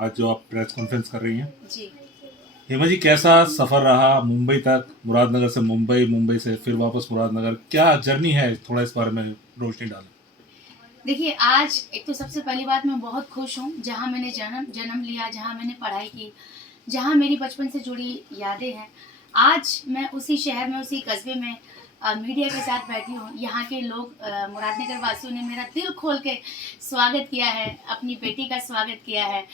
आज जो आप प्रेस कॉन्फ्रेंस कर रही हैं। जी। हेमा जी, कैसा सफ़र रहा मुंबई तक, मुरादनगर से मुंबई, मुंबई से फिर वापस मुरादनगर, क्या जर्नी है? थोड़ा इस बारे में रोशनी डालें। देखिए, आज एक तो सबसे पहली बात मैं बहुत खुश हूँ, जहाँ मैंने जन्म जन्म लिया, जहाँ मैंने पढ़ाई की, जहाँ मेरी बचपन से जुड़ी यादें हैं। आज मैं उसी शहर में, उसी कस्बे में मीडिया के साथ बैठी हूँ। यहाँ के लोग मुरादनगर वासियों ने मेरा दिल खोल के स्वागत किया है, अपनी बेटी का स्वागत किया है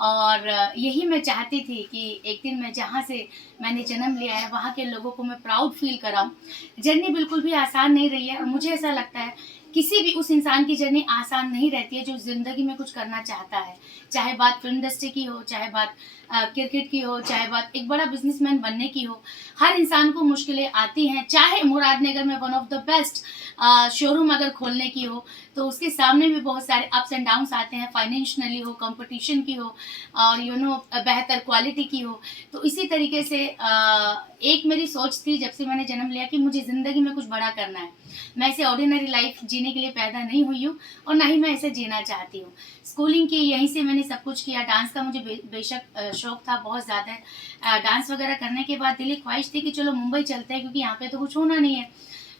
और यही मैं चाहती थी कि एक दिन मैं जहाँ से मैंने जन्म लिया है, वहाँ के लोगों को मैं प्राउड फ़ील कराऊँ। जर्नी बिल्कुल भी आसान नहीं रही है और मुझे ऐसा लगता है किसी भी उस इंसान की जर्नी आसान नहीं रहती है जो ज़िंदगी में कुछ करना चाहता है। चाहे बात फ़िल्म इंडस्ट्री की हो, चाहे बात क्रिकेट की हो, चाहे बात एक बड़ा बिज़नेसमैन बनने की हो। हर इंसान को मुश्किलें आती हैं, चाहे मुरादनगर में one of the best showroom अगर खोलने की हो, तो उसके सामने भी बहुत सारे अप्स एंड डाउन्स आते हैं, फाइनेंशियली हो, कंपटीशन की हो और बेहतर क्वालिटी की हो। तो इसी तरीके से एक मेरी सोच थी जब से मैंने जन्म लिया कि मुझे ज़िंदगी में कुछ बड़ा करना है। मैं ऐसे ऑर्डिनरी लाइफ़ जीने के लिए पैदा नहीं हुई हूँ और ना ही मैं ऐसे जीना चाहती हूँ। स्कूलिंग की यहीं से मैंने सब कुछ किया, डांस का मुझे बेशक शौक था बहुत ज़्यादा। डांस वगैरह करने के बाद दिली ख्वाहिश थी कि चलो मुंबई चलते हैं क्योंकि यहाँ पे तो कुछ होना नहीं है।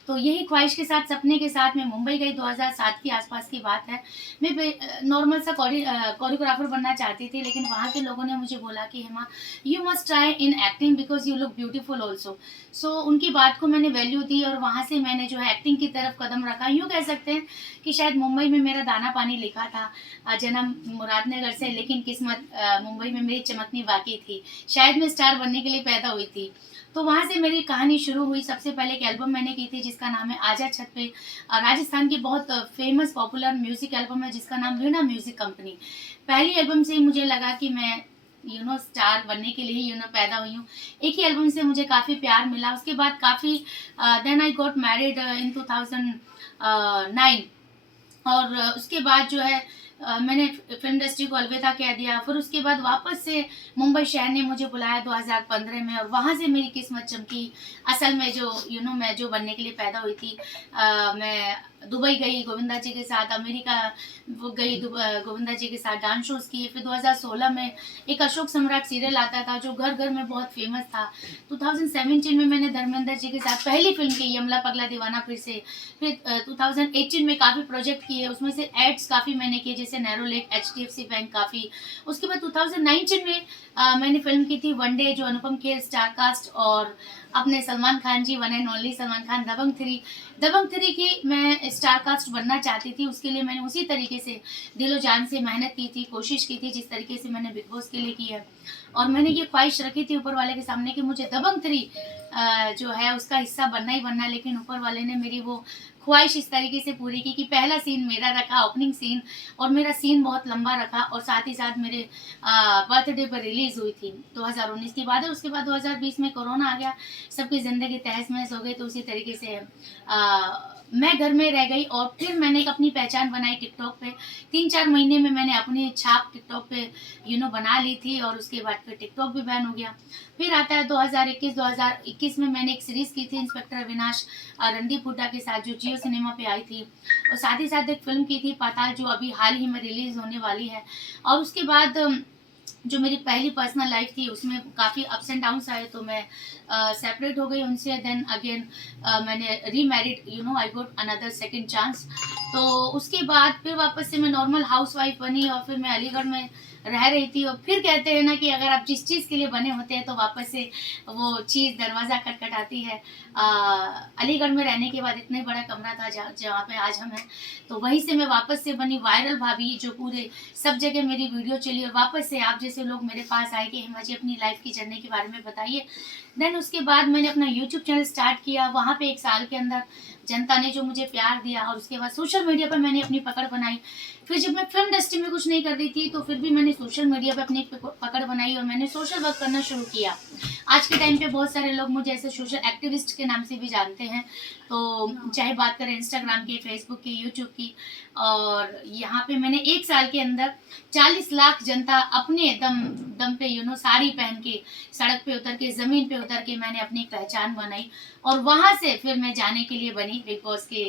तो यही ख्वाहिश के साथ, सपने के साथ मैं मुंबई गई। 2007 के आसपास की बात है। मैं नॉर्मल सा कोरियोग्राफर बनना चाहती थी, लेकिन वहाँ के लोगों ने मुझे बोला कि Hema, you must try in acting because you look beautiful also. So उनकी बात को मैंने वैल्यू दी और वहाँ से मैंने जो है एक्टिंग की तरफ कदम रखा। यूँ कह सकते हैं कि शायद मुंबई में मेरा दाना पानी लिखा था। जन्म मुरादनगर से, लेकिन किस्मत मुंबई में मेरी चमकनी बाकी थी। शायद मैं स्टार बनने के लिए पैदा हुई थी। तो वहाँ से मेरी कहानी शुरू हुई। सबसे पहले एक एल्बम मैंने की थी जिसका नाम है आजा छत पे। राजस्थान की बहुत फेमस पॉपुलर म्यूज़िक एल्बम है जिसका नाम वीणा म्यूज़िक कंपनी। पहली एल्बम से ही मुझे लगा कि मैं स्टार बनने के लिए पैदा हुई हूँ। एक ही एल्बम से मुझे काफ़ी प्यार मिला। उसके बाद काफ़ी then I got married in 2009 और उसके बाद जो है मैंने फ़िल्म इंडस्ट्री को अलविदा कह दिया। फिर उसके बाद वापस से मुंबई शहर ने मुझे बुलाया 2015 में और वहाँ से मेरी किस्मत चमकी। असल में जो मैं जो बनने के लिए पैदा हुई थी, मैं दुबई गई गोविंदा जी के साथ, अमेरिका वो गई गोविंदा जी के साथ डांस शोज़ किए। फिर 2016 में एक अशोक सम्राट सीरियल आता था जो घर-घर में बहुत फ़ेमस था। 2017 में मैंने धर्मेंद्र जी के साथ पहली फ़िल्म की यमला पगला दीवाना फिर से। फिर 2018 में काफ़ी प्रोजेक्ट किए, उसमें से एड्स काफ़ी मैंने किए जैसे नैरो लेक, एचडीएफसी बैंक काफ़ी। उसके बाद 2019 में मैंने फ़िल्म की थी वनडे जो अनुपम खेर स्टार कास्ट और अपने Salman Khan ji, one and only Salman Khan, Dabangg 3। Dabangg 3 की मैं स्टार कास्ट बनना चाहती थी, उसके लिए मैंने उसी तरीके से दिलो जान से मेहनत की थी, कोशिश की थी जिस तरीके से मैंने बिग बॉस के लिए की है। और मैंने ये ख्वाहिश रखी थी ऊपर वाले के सामने कि मुझे दबंग 3 जो है उसका हिस्सा बनना ही बनना है, लेकिन ऊपर वाले ने मेरी वो ख्वाहिश इस तरीके से पूरी की कि पहला सीन मेरा रखा, ओपनिंग सीन, और मेरा सीन बहुत लंबा रखा और साथ ही साथ मेरे बर्थडे पर रिलीज़ हुई थी। 2019 की बात है। उसके बाद 2020 में कोरोना आ गया, सबकी ज़िंदगी तहस-नहस हो गई। तो उसी तरीके से मैं घर में रह गई और फिर मैंने एक अपनी पहचान बनाई टिकटॉक पे। 3-4 महीने में मैंने अपनी छाप टिकटॉक पे बना ली थी और उसके बाद फिर टिकटॉक भी बैन हो गया। फिर आता है 2021 में मैंने एक सीरीज़ की थी इंस्पेक्टर अविनाश रणदीप हुड्डा के साथ जो जियो सिनेमा पे आई थी, और साथ ही साथ एक फ़िल्म की थी पाताल जो अभी हाल ही में रिलीज़ होने वाली है। और उसके बाद जो मेरी पहली पर्सनल लाइफ थी उसमें काफ़ी अप्स एंड डाउन्स आए, तो मैं सेपरेट हो गई उनसे। देन अगेन मैंने remarried, I got another second chance. तो उसके बाद फिर वापस से मैं नॉर्मल हाउसवाइफ बनी और फिर मैं अलीगढ़ में रह रही थी। और फिर कहते हैं ना कि अगर आप जिस चीज़ के लिए बने होते हैं तो वापस से वो चीज़ दरवाज़ा खटखटाती है। अलीगढ़ में रहने के बाद इतना बड़ा कमरा था जहाँ पे आज हम हैं, तो वहीं से मैं वापस से बनी वायरल भाभी जो पूरे सब जगह मेरी वीडियो चली और वापस से आप जैसे लोग मेरे पास आए कि हेमा जी अपनी लाइफ की जर्नी के बारे में बताइए। देन उसके बाद मैंने अपना यूट्यूब चैनल स्टार्ट किया। वहाँ पे 1 साल के अंदर जनता ने जो मुझे प्यार दिया और उसके बाद सोशल मीडिया पर मैंने अपनी पकड़ बनाई। फिर जब मैं फ़िल्म इंडस्ट्री में कुछ नहीं कर रही थी तो फिर भी मैंने सोशल मीडिया पे अपनी पकड़ बनाई और मैंने सोशल वर्क करना शुरू किया। आज के टाइम पे बहुत सारे लोग मुझे ऐसे सोशल एक्टिविस्ट के नाम से भी जानते हैं। तो चाहे बात करें इंस्टाग्राम की, फेसबुक की, यूट्यूब की, और यहाँ पे मैंने 1 साल के अंदर 40 लाख जनता अपने दम दम पे साड़ी पहन के सड़क पे उतर के ज़मीन पे उतर के मैंने अपनी एक पहचान बनाई और वहाँ से फिर मैं जाने के लिए बनी बिग बॉस के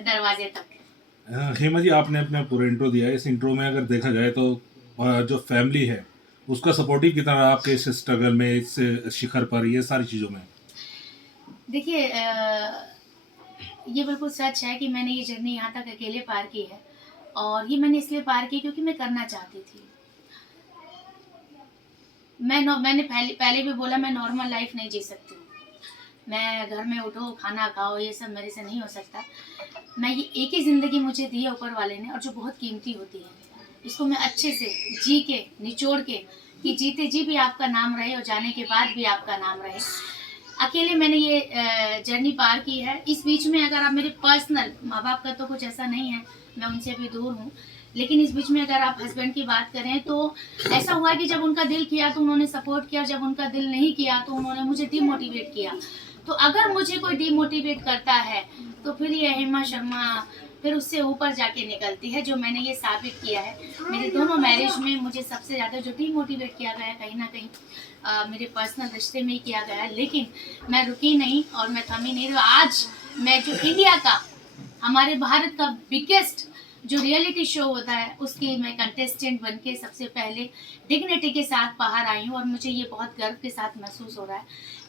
दरवाजे तक। हेमा जी, आपने अपना पूरा इंट्रो दिया है। इस इंट्रो में अगर देखा जाए तो जो फैमिली है उसका सपोर्टिव कितना रहा आपके इस स्ट्रगल में, इस शिखर पर, ये सारी चीज़ों में? देखिए ये बिल्कुल सच है कि मैंने ये जर्नी यहाँ तक अकेले पार की है, और ये मैंने इसलिए पार की क्योंकि मैं करना चाहती थी। मैंने पहले पहले भी बोला, मैं नॉर्मल लाइफ नहीं जी सकती हूँ। मैं घर में उठो, खाना खाओ, ये सब मेरे से नहीं हो सकता। मैं ये एक ही ज़िंदगी मुझे दी है ऊपर वाले ने, और जो बहुत कीमती होती है। इसको मैं अच्छे से जी के, निचोड़ के, कि जीते जी भी आपका नाम रहे और जाने के बाद भी आपका नाम रहे। अकेले मैंने ये जर्नी पार की है। इस बीच में अगर आप मेरे पर्सनल माँ बाप का तो कुछ ऐसा नहीं है, मैं उनसे भी दूर हूँ। लेकिन इस बीच में अगर आप हस्बैंड की बात करें तो ऐसा हुआ कि जब उनका दिल किया तो उन्होंने सपोर्ट किया, जब उनका दिल नहीं किया तो उन्होंने मुझे डिमोटिवेट किया। तो अगर मुझे कोई डिमोटिवेट करता है तो फिर ये हेमा शर्मा फिर उससे ऊपर जाके निकलती है, जो मैंने ये साबित किया है। मेरे दोनों मैरिज में मुझे सबसे ज़्यादा जो डिमोटिवेट किया गया है, कहीं ना कहीं मेरे पर्सनल रिश्ते में ही किया गया है। लेकिन मैं रुकी नहीं और मैं थमी नहीं। आज मैं जो इंडिया का, हमारे भारत का बिगेस्ट जो रियलिटी शो होता है, उसकी मैं कंटेस्टेंट बन के सबसे पहले डिग्निटी के साथ बाहर आई हूँ। और मुझे ये बहुत गर्व के साथ महसूस हो रहा है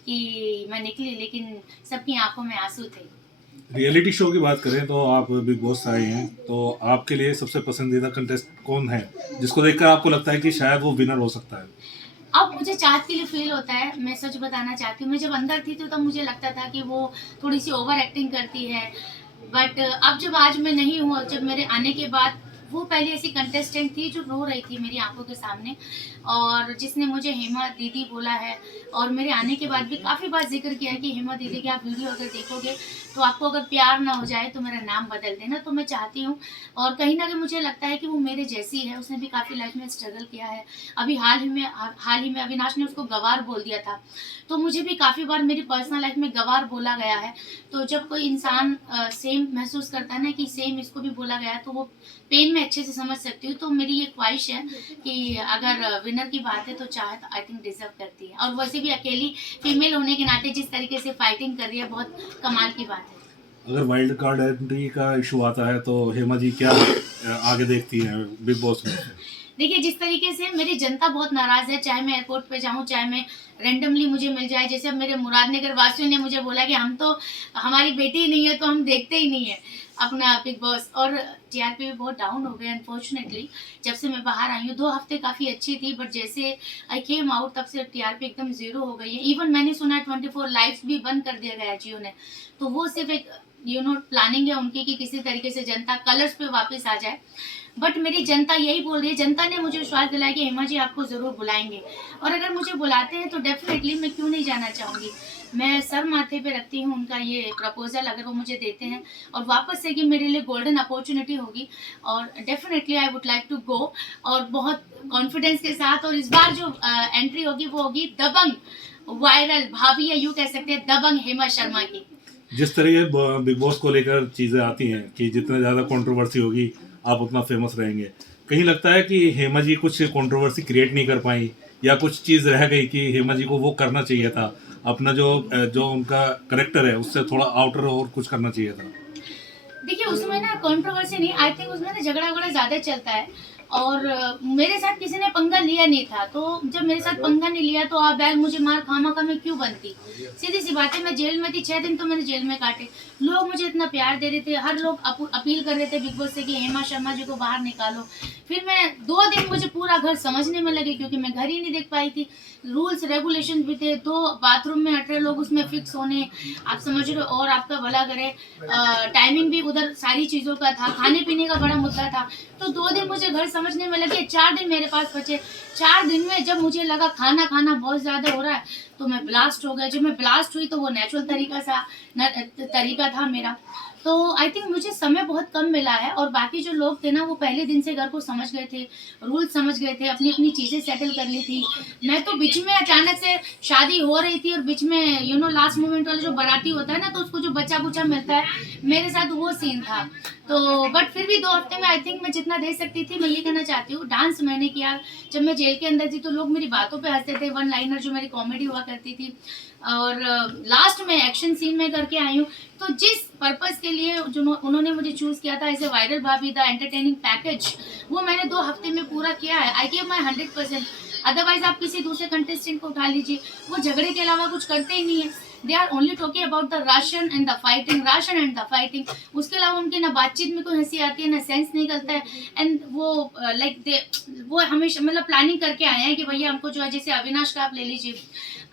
कि मैं निकली, लेकिन सबकी आंखों में आंसू थे। रियलिटी शो की बात करें तो आप बिग बॉस आए हैं, तो आपके लिए सबसे पसंदीदा कंटेस्टेंट कौन है जिसको देखकर आपको लगता है कि शायद वो विनर हो सकता है? अब मुझे चाहत के लिए फील होता है, मैं सच बताना चाहती हूँ। मैं जब अंदर थी तो तब मुझे लगता था कि वो थोड़ी सी ओवर एक्टिंग करती है। बट अब जब आज मैं नहीं हूँ, और जब मेरे आने के बाद, वो पहले ऐसी कंटेस्टेंट थी जो रो रही थी मेरी आंखों के सामने, और जिसने मुझे हेमा दीदी बोला है। और मेरे आने के बाद भी काफ़ी बार जिक्र किया है कि हेमा दीदी की आप वीडियो अगर देखोगे तो आपको अगर प्यार ना हो जाए तो मेरा नाम बदल देना। तो मैं चाहती हूँ, और कहीं ना कहीं मुझे लगता है कि वो मेरे जैसी है। उसने भी काफ़ी लाइफ में स्ट्रगल किया है। अभी हाल ही में अविनाश ने उसको गवार बोल दिया था, तो मुझे भी काफ़ी बार मेरी पर्सनल लाइफ में गवार बोला गया है। तो जब कोई इंसान सेम महसूस करता है ना कि सेम इसको भी बोला गया है, तो वो पेन में अच्छे से समझ सकती हूँ। तो मेरी ये ख्वाहिश है कि अगर विनर की बात है तो चाहत आई थिंक डिजर्व करती है। और वैसे भी अकेली फीमेल होने के नाते जिस तरीके से फाइटिंग कर रही है, बहुत कमाल की बात है। अगर वाइल्ड कार्ड एंट्री का इशू आता है तो हेमा जी क्या आगे देखती हैं बिग बॉस में? देखिए, जिस तरीके से मेरी जनता बहुत नाराज है, चाहे मैं एयरपोर्ट पे जाऊं, चाहे मैं रेंडमली मुझे मिल जाए। जैसे अब मेरे मुरादनगर वासियों ने मुझे बोला कि हम तो, हमारी बेटी ही नहीं है तो हम देखते ही नहीं है अपना बिग बॉस। और टीआरपी भी बहुत डाउन हो गए अनफॉर्चुनेटली। जब से मैं बाहर आई हूँ, 2 हफ्ते काफ़ी अच्छी थी, बट जैसे आई केम आउट तब से टीआरपी एकदम ज़ीरो हो गई है। इवन मैंने सुना है 24 लाइव्स भी बंद कर दिया गया है जियो ने। तो वो सिर्फ एक प्लानिंग है उनकी कि किसी तरीके से जनता कलर्स पे वापस आ जाए। बट मेरी जनता यही बोल रही है, जनता ने मुझे विश्वास दिलाया कि हेमा जी आपको ज़रूर बुलाएंगे। और अगर मुझे बुलाते हैं तो डेफिनेटली मैं क्यों नहीं जाना चाहूँगी। मैं सर माथे पे रखती हूँ उनका ये प्रपोजल, अगर वो मुझे देते हैं और वापस से कि मेरे लिए गोल्डन अपॉर्चुनिटी होगी, और definitely I would like to go, और बहुत कॉन्फिडेंस के साथ। और इस बार जो एंट्री होगी वो होगी दबंग वायरल भाभी, या यूँ कह सकते हैं दबंग हेमा शर्मा की। जिस तरह बिग बॉस को लेकर चीज़ें आती हैं कि जितना ज़्यादा कंट्रोवर्सी होगी आप उतना फेमस रहेंगे, कहीं लगता है कि हेमा जी कुछ कंट्रोवर्सी क्रिएट नहीं कर पाई, या कुछ चीज़ रह गई कि हेमा जी को वो करना चाहिए था, अपना जो उनका करेक्टर है उससे थोड़ा आउटर और कुछ करना चाहिए था? देखिए, उसमें ना कंट्रोवर्सी नहीं, आई थिंक उसमें ना झगड़ा वगड़ा ज़्यादा चलता है। और मेरे साथ किसी ने पंगा लिया नहीं था, तो जब मेरे साथ पंगा नहीं लिया तो आप बैग मुझे मार खामा का मैं क्यों बनती। सीधी सी बात है, मैं जेल में थी 6 दिन, तो मैंने जेल में काटे। लोग मुझे इतना प्यार दे रहे थे, हर लोग अपील कर रहे थे बिग बॉस से कि हेमा शर्मा जी को बाहर निकालो। फिर मैं 2 दिन मुझे पूरा घर समझने में लगे, क्योंकि मैं घर ही नहीं देख पाई थी। रूल्स रेगुलेशन भी थे, 2 बाथरूम में 18 लोग उसमें फिक्स होने, आप समझ रहे हो। और आपका भला करे, टाइमिंग भी उधर सारी चीज़ों का था, खाने पीने का बड़ा मुद्दा था। तो 2 दिन मुझे घर समझने में लगे, 4 दिन मेरे पास बचे। 4 दिन में जब मुझे लगा खाना खाना बहुत ज़्यादा हो रहा है, तो मैं ब्लास्ट हो गया। जब मैं ब्लास्ट हुई तो वो नेचुरल तरीका था मेरा। तो आई थिंक मुझे समय बहुत कम मिला है, और बाकी जो लोग थे ना, वो पहले दिन से घर को समझ गए थे, रूल समझ गए थे, अपनी अपनी चीज़ें सेटल कर ली थी। मैं तो बीच में अचानक से शादी हो रही थी, और बीच में लास्ट मोमेंट वाला जो बाराती होता है ना, तो उसको जो बच्चा बुच्चा मिलता है, मेरे साथ वो सीन था। तो बट फिर भी 2 हफ्ते में आई थिंक मैं जितना दे सकती थी। मैं ये कहना चाहती हूँ, डांस मैंने किया। जब मैं जेल के अंदर थी तो लोग मेरी बातों पे हंसते थे, वन लाइनर जो मेरी कॉमेडी हुआ करती थी। और लास्ट में एक्शन सीन में करके आई हूँ। तो जिस पर्पस के लिए जो उन्होंने मुझे चूज किया था एज ए वायरल भाभी द एंटरटेनिंग पैकेज, वो मैंने 2 हफ्ते में पूरा किया है। I give my 100%। अदरवाइज आप किसी दूसरे कंटेस्टेंट को उठा लीजिए, वो झगड़े के अलावा कुछ करते ही नहीं है। They are only talking about the ration and the fighting, ration and the fighting. उसके अलावा उनकी ना बातचीत में कोई हंसी आती है, ना सेंस निकलता है। एंड वो वो हमेशा मतलब प्लानिंग करके आए हैं कि भैया हमको जो है, जैसे अविनाश का आप ले लीजिए,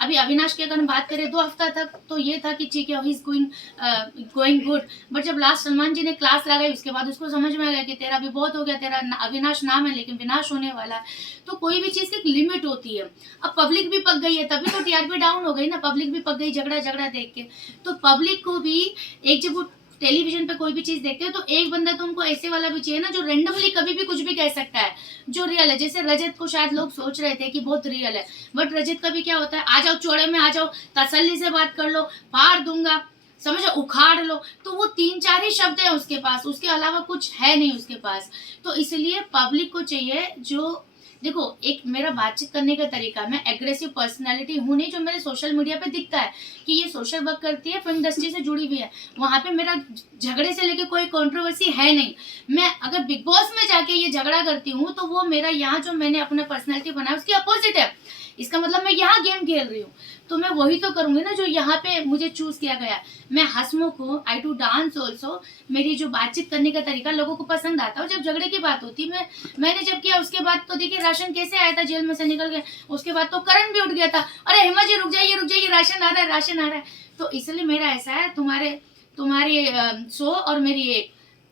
अभी अविनाश की अगर हम बात करें 2 हफ्ता तक तो ये था कि ठीक है he is going good, but जब लास्ट सलमान जी ने क्लास लगाई उसके बाद उसको समझ में आ गया कि तेरा अभी बहुत हो गया, तेरा अविनाश नाम है लेकिन विनाश होने वाला है। तो कोई भी चीज़ की एक लिमिट होती है। अब पब्लिक भी पक गई है, तभी तो टीआरपी डाउन हो गई ना, पब्लिक भी पक गई झगड़ा झगड़ा देख के। तो पब्लिक को भी एक जब वो टेलीविजन पे कोई भी चीज देखते हो तो एक बंदा तो उनको ऐसे वाला भी चाहिए ना जो रेंडमली कभी भी कुछ भी कह सकता है, जो रियल है। जैसे रजत को शायद लोग सोच रहे थे कि बहुत रियल है, बट रजत का भी क्या होता है, आ जाओ चौड़े में आ जाओ, तसल्ली से बात कर लो, फाड़ दूंगा, समझो उखाड़ लो। तो वो 3-4 ही शब्द है उसके पास, उसके अलावा कुछ है नहीं उसके पास। तो इसलिए पब्लिक को चाहिए जो, देखो एक मेरा बातचीत करने का तरीका, मैं एग्रेसिव पर्सनालिटी हूँ नहीं जो मेरे सोशल मीडिया पे दिखता है कि ये सोशल वर्क करती है, फिल्म इंडस्ट्री से जुड़ी हुई है, वहां पे मेरा झगड़े से लेके कोई कंट्रोवर्सी है नहीं। मैं अगर बिग बॉस में जाके ये झगड़ा करती हूँ तो वो मेरा यहाँ जो मैंने अपना पर्सनैलिटी बनाया उसकी अपोजिट है। इसका मतलब मैं यहाँ गेम खेल रही हूँ, तो मैं वही तो करूंगी ना जो यहाँ पे मुझे चूज किया गया। मैं हंसमुख हूँ, आई डू डांस ऑल्सो, मेरी जो बातचीत करने का तरीका लोगों को पसंद आता है। और जब झगड़े की बात होती मैंने जब किया उसके बाद तो देखिए राशन कैसे आया था, जेल में से निकल गए, उसके बाद तो करंट भी उठ गया था, अरे हेमा जी रुक जाइए राशन आ रहा है, राशन आ रहा है। तो इसलिए मेरा ऐसा है, तुम्हारी सो और मेरी एक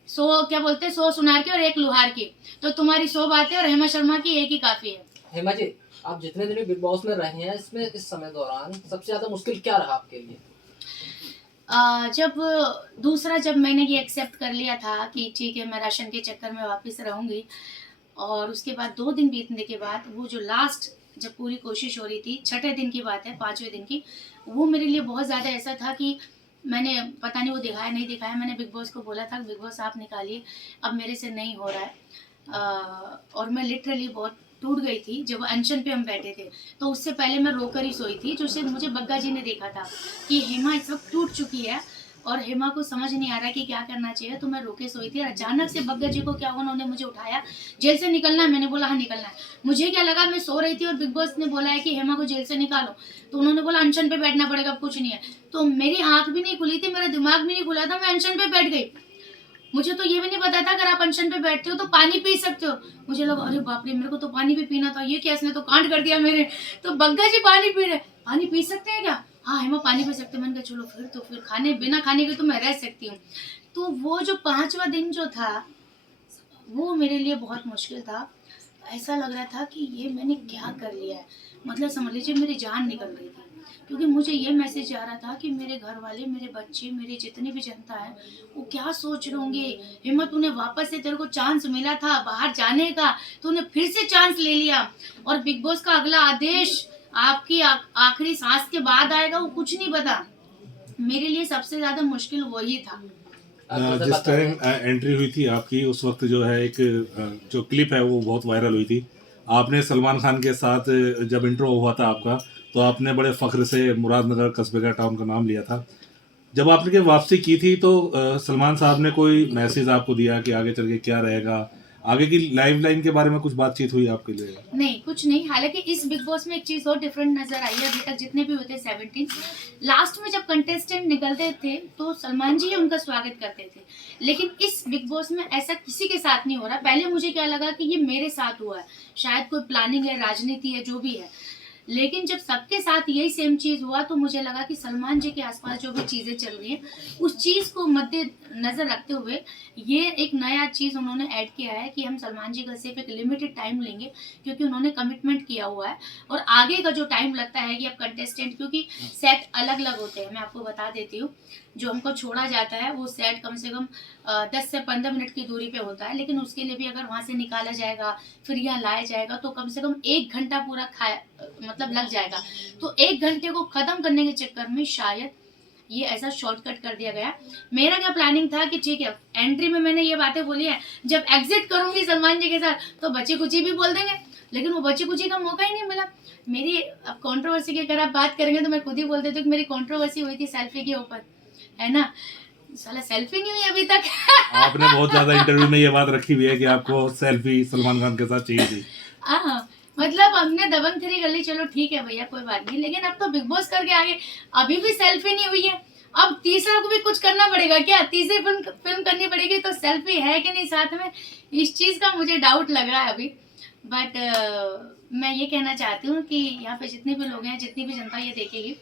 सो क्या बोलते हैं, 100 सुनार की और 1 लुहार की, तो तुम्हारी 100 बातें और हेमा शर्मा की 1 ही काफी है। हेमा जी, आप जितने दिन भी बिग बॉस में रहे हैं, इसमें इस समय दौरान सबसे ज्यादा मुश्किल क्या रहा आपके लिए? जब मैंने ये एक्सेप्ट कर लिया था कि ठीक है मैं राशन के चक्कर में वापस रहूंगी, और उसके बाद 2 दिन बीतने के बाद वो जो लास्ट जब पूरी कोशिश हो रही थी, 6ठे दिन की बात है, 5वें दिन की, वो मेरे लिए बहुत ज़्यादा ऐसा था कि मैंने पता नहीं वो दिखाया नहीं दिखाया, मैंने बिग बॉस को बोला था बिग बॉस आप निकालिए, अब मेरे से नहीं हो रहा है। और मैं लिटरली बहुत टूट गई थी जब अनशन पे हम बैठे थे। तो उससे पहले मैं रोकर ही सोई थी, जो सिर्फ मुझे बग्गा जी ने देखा था कि हेमा इस वक्त टूट चुकी है और हेमा को समझ नहीं आ रहा है कि क्या करना चाहिए। तो मैं रोके सोई थी और अचानक से बग्गा जी को क्या हुआ, उन्होंने मुझे उठाया, जेल से निकलना है, मैंने बोला हाँ निकलना है। मुझे क्या लगा, मैं सो रही थी और बिग बॉस ने बोला है कि हेमा को जेल से निकालो, तो उन्होंने बोला अनशन पे बैठना पड़ेगा, अब कुछ नहीं है। तो मेरी आंख भी नहीं खुली थी, मेरा दिमाग भी नहीं खुला था, मैं अनशन पे बैठ गई। मुझे तो ये भी नहीं पता था अगर आप अनशन पे बैठते हो तो पानी पी सकते हो। मुझे लगा अरे बाप रे, मेरे को तो पानी भी पीना था, ये क्या इसने तो कांड कर दिया मेरे। तो बग्गा जी पानी पी रहे, पानी पी सकते हैं क्या? हाँ हेमा पानी पी सकते हैं। मैंने कहा चलो फिर खाने बिना खाने के तो मैं रह सकती हूँ। तो वो जो 5वां दिन जो था वो मेरे लिए बहुत मुश्किल था। ऐसा लग रहा था कि ये मैंने क्या कर लिया है, मतलब समझ लीजिए मेरी जान निकल रही थी, क्योंकि मुझे ये मैसेज आ रहा था कि मेरे घर वाले, मेरे बच्चे, मेरी जितनी भी जनता है वो क्या सोच रहे होंगे। हिम्मत, तूने वापस से, तेरे को चांस मिला था बाहर जाने का, तूने फिर से चांस ले लिया, और बिग बॉस का अगला आदेश आपकी आखिरी सांस के बाद आएगा, वो कुछ नहीं पता। मेरे लिए सबसे ज्यादा मुश्किल वही था। जिस टाइम एंट्री हुई थी आपकी, उस वक्त जो है एक जो क्लिप है वो बहुत वायरल हुई थी। आपने सलमान खान के साथ जब इंट्रो हुआ था आपका, तो आपने बड़े फ़ख्र से मुरादनगर कस्बे का टाउन का नाम लिया था। जब आपने वापसी की थी तो सलमान साहब ने कोई मैसेज आपको दिया कि आगे चल के क्या रहेगा, आगे की लाइफ लाइन के बारे में कुछ बातचीत हुई आपके लिए? नहीं, कुछ नहीं। हालांकि इस बिग बॉस में एक चीज और डिफरेंट नजर आई है, अभी तक जितने भी होते 17 लास्ट में जब कंटेस्टेंट निकलते थे तो सलमान जी ही उनका स्वागत करते थे, लेकिन इस बिग बॉस में ऐसा किसी के साथ नहीं हो रहा। पहले मुझे क्या लगा कि ये मेरे साथ हुआ है, शायद कोई प्लानिंग है, राजनीति है, जो भी है, लेकिन जब सबके साथ यही सेम चीज हुआ तो मुझे लगा कि सलमान जी के आसपास जो भी चीजें चल रही हैं उस चीज को मद्देनजर रखते हुए ये एक नया चीज उन्होंने ऐड किया है कि हम सलमान जी का सिर्फ एक लिमिटेड टाइम लेंगे, क्योंकि उन्होंने कमिटमेंट किया हुआ है। और आगे का जो टाइम लगता है कि अब कंटेस्टेंट, क्योंकि सेट अलग अलग होते हैं, मैं आपको बता देती हूँ, जो हमको छोड़ा जाता है वो सेट कम से कम 10 से 15 मिनट की दूरी पे होता है, लेकिन उसके लिए भी अगर वहां से निकाला जाएगा फिर यहाँ लाया जाएगा तो कम से कम 1 घंटा पूरा मतलब लग जाएगा। तो 1 घंटे को खत्म करने के चक्कर में शायद ये ऐसा शॉर्टकट कर दिया गया। मेरा क्या प्लानिंग था कि ठीक है एंट्री में मैंने ये बातें बोली है, जब एग्जिट करूंगी सलमान जी के साथ तो बच्ची कुची भी बोल देंगे, लेकिन वो बच्ची कुची का मौका ही नहीं मिला। मेरी अब कंट्रोवर्सी की अगर आप बात करेंगे तो मैं खुद ही बोल देती हूँ कि मेरी कंट्रोवर्सी हुई थी सेल्फी के ऊपर, है ना। साला सेल्फी नहीं हुई अभी तक। आपने बहुत ज्यादा इंटरव्यू में ये बात रखी हुई है कि आपको सेल्फी सलमान खान के साथ चाहिए थी। हाँ, मतलब हमने दबंग 3 कर ली, चलो ठीक है भैया कोई बात नहीं, लेकिन अब तो बिग बॉस करके आगे अभी भी सेल्फी नहीं हुई है। अब तीसरा को भी कुछ करना पड़ेगा क्या? तीसरी फिल्म करनी पड़ेगी तो सेल्फी है कि नहीं साथ में, इस चीज का मुझे डाउट लग रहा है अभी। बट मैं ये कहना चाहती हूँ कि यहाँ पे जितने भी लोग हैं, जितनी भी जनता ये देखेगी,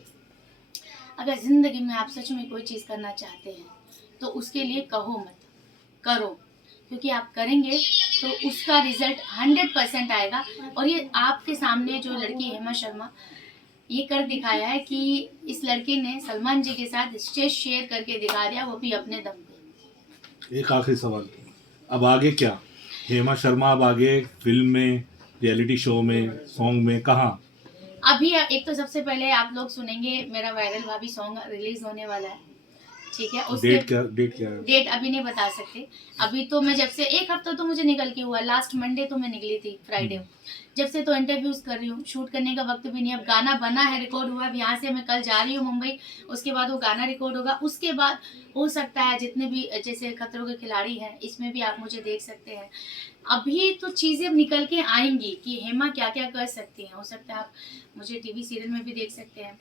अगर जिंदगी में आप सच में कोई चीज करना चाहते हैं तो उसके लिए कहो मत, करो, क्योंकि आप करेंगे तो उसका रिजल्ट 100% आएगा। और ये आपके सामने जो लड़की हेमा शर्मा ये कर दिखाया है कि इस लड़की ने सलमान जी के साथ स्टेज शेयर करके दिखा दिया, वो भी अपने दम पे। एक आखिरी सवाल, अब आगे क्या? हेमा शर्मा अब आगे फिल्म में, रियलिटी शो में, सॉन्ग में, कहाँ? अभी एक तो सबसे पहले आप लोग सुनेंगे मेरा वायरल भाभी सॉन्ग रिलीज होने वाला है, ठीक है। उसके डेट क्या है? डेट अभी नहीं बता सकते। अभी तो मैं जब से 1 हफ्ता तो मुझे निकल के हुआ, लास्ट मंडे तो मैं निकली थी, फ्राइडे, जब से तो इंटरव्यूज कर रही हूँ, शूट करने का वक्त भी नहीं। अब गाना बना है, रिकॉर्ड हुआ है, यहाँ से मैं कल जा रही हूँ मुंबई, उसके बाद वो गाना रिकॉर्ड होगा, उसके बाद हो सकता है जितने भी जैसे खतरों के खिलाड़ी हैं इसमें भी आप मुझे देख सकते हैं। अभी तो चीजें निकल के आएंगी कि हेमा क्या क्या कर सकती हैं, हो सकता है आप मुझे टीवी सीरियल में भी देख सकते हैं।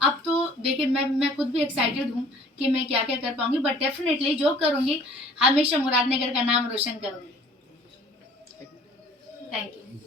अब तो देखिए मैं खुद भी एक्साइटेड हूँ कि मैं क्या क्या कर पाऊंगी, बट डेफिनेटली जो करूंगी हमेशा मुरादनगर का नाम रोशन करूंगी। Thank you.